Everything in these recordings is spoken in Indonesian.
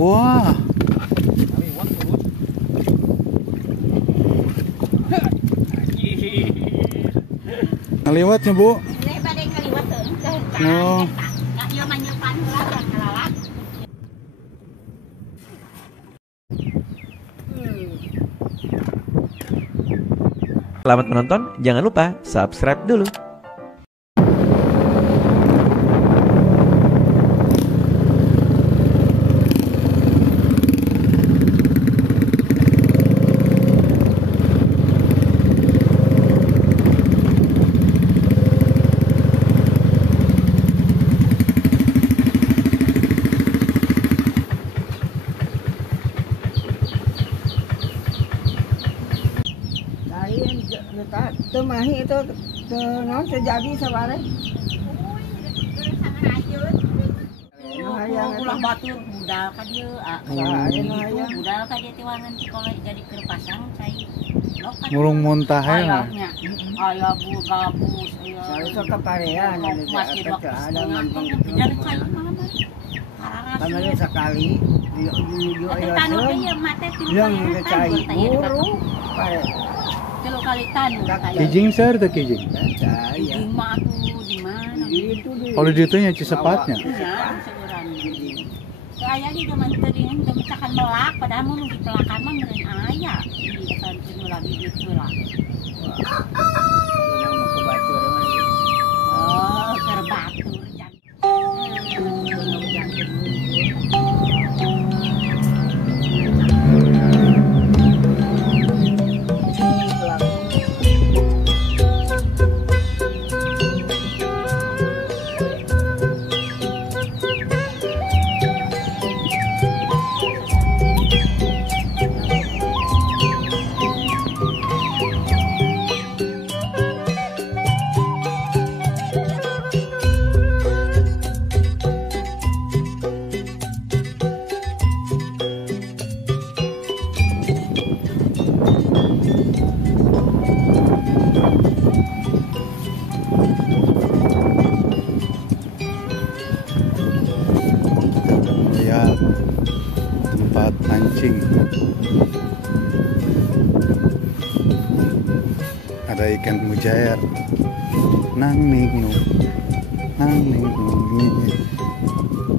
Wah. Ngaliwatnya, Bu. Oh. Selamat menonton, jangan lupa subscribe dulu. Temahi itu non terjadi sabareng. Ulah batur budal ka dieu, budal ka dieu tiwangan sekolah jadi keur pasang cai. Murung muntah ya. Aya bu gabus, aya. Saya keparean Masih ada ngambang jadi cai mana. Kamari sekali di Tanu ieu mate yang cai burung pare. Telu kali tanu. Kijing sar teh kijing. Kijing mah atuh di mana? Itu di. Kalau di itunya cisepatnya. Ya, seueuran. Aya di zaman teuing teu micakan melak padahal mun di pelakan mah meureun aya. Di depan teu lagi itu lah. Yang mau batur mah. Oh, keur batur jan. Lihat tempat mancing. Ada ikan mujair. Nang minggu. Ini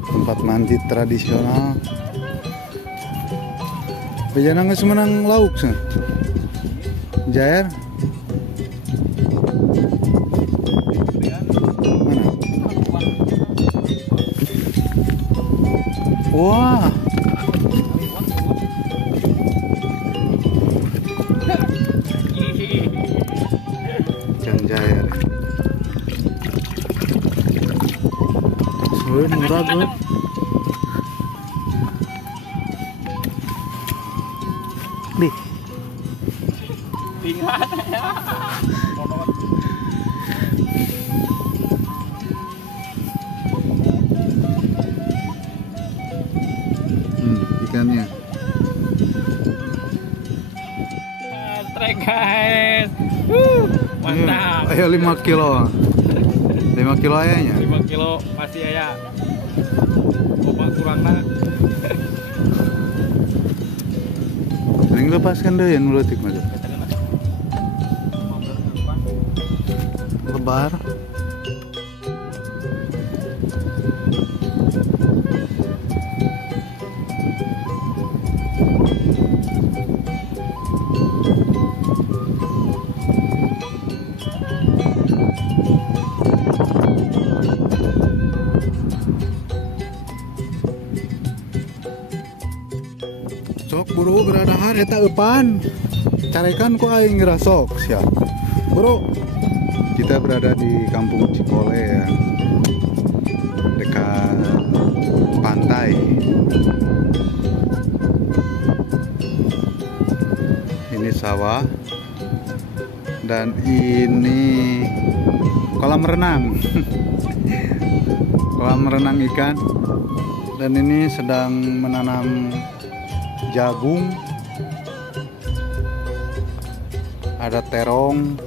tempat mandi tradisional. Bejana nggak semenang lauk sih. Jair. Mana? Wah. Ikan jair. Sebenarnya murah bro. Nih. Ikannya. Trek guys. Mantap. Ayo 5 kilo. 5 kilo ayahnya. 5 kilo masih aya. Opak kurangna. Sering lepaskan deh yang nuletik maju. Lebar. Sok buru geradahan eta eupan. Carekan ku aing ngerasok siap. Bro, kita berada di Kampung Cikole ya. Dekat pantai. Ini sawah dan ini kolam renang. Kolam renang ikan. Dan ini sedang menanam jagung, ada terong,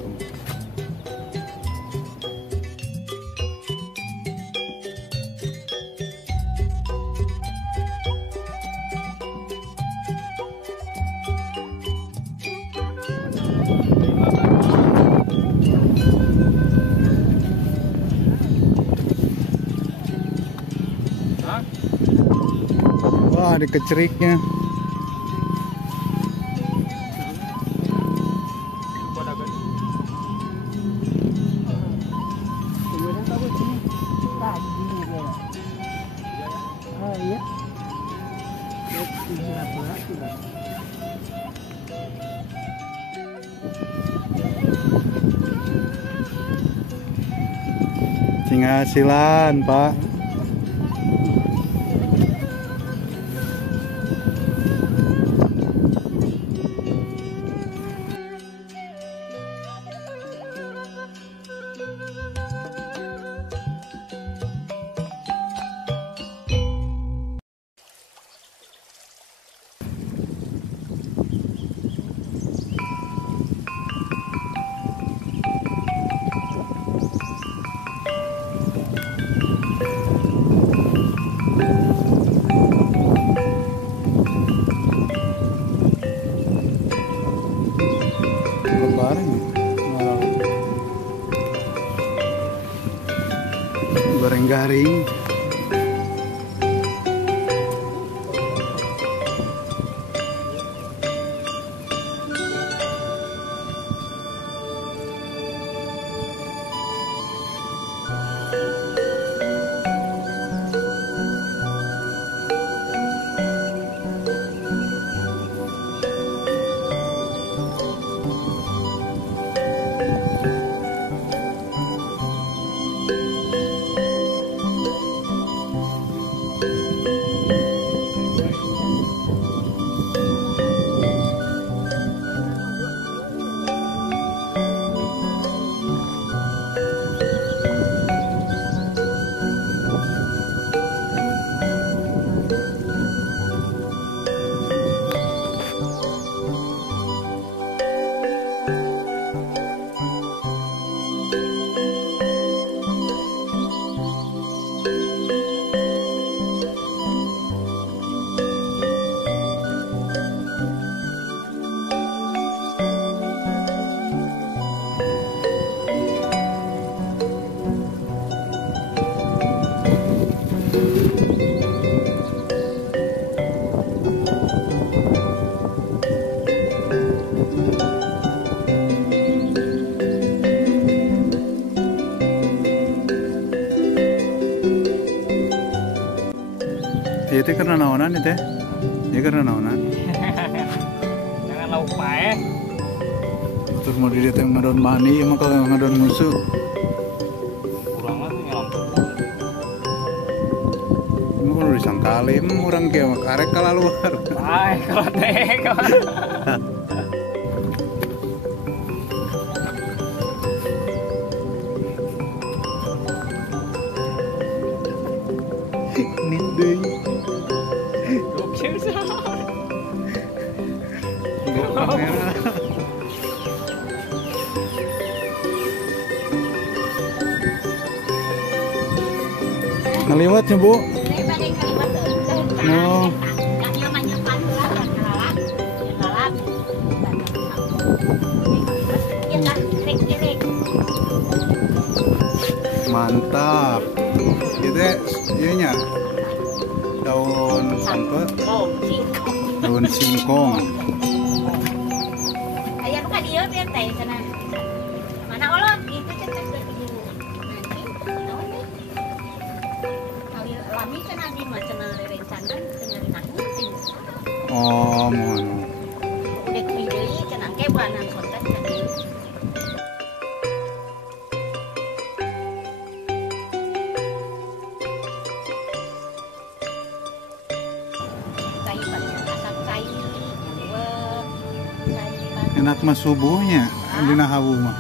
Wah, di keceriknya. Kemudian kamu sini tadi dia. Oh iya. Berapa sudah? Singhasilan, Pak. Lebaran ya? Goreng garing. Iya teh karena naonan teh. Ya karena naonan. Jangan lauk pae. Terus mau dilihat yang ngadon mani, emang kalau ngadon musuh. Kurang lah tuh nyelam. Emang kalau disangkalin orang kayak karek kalah luar. Ay, kalau teh. Ini deh. Gokil sih. Kamera. Ngeliwatnya Bu. No. Mantap. Itu ininya daun apa? Daun singkong. Ayah bukan dia biar teh sana. Mana olon itu cetek dulu. Nanti naon deh. Kali lami cenah di mah cenah rencana cenah nanti. Oh, mohon. Udah kuy deui cenah ke bulanan konten tadi. Enak mah subuhnya dina hawu mah.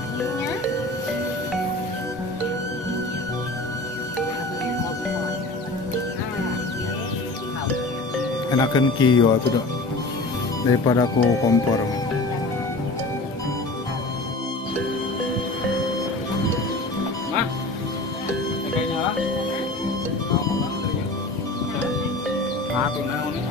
Enakan kieu atuh dah. Daripada ku kompor. Mah. Kayaknya lah. Mau makan lagi. Aku naon nih.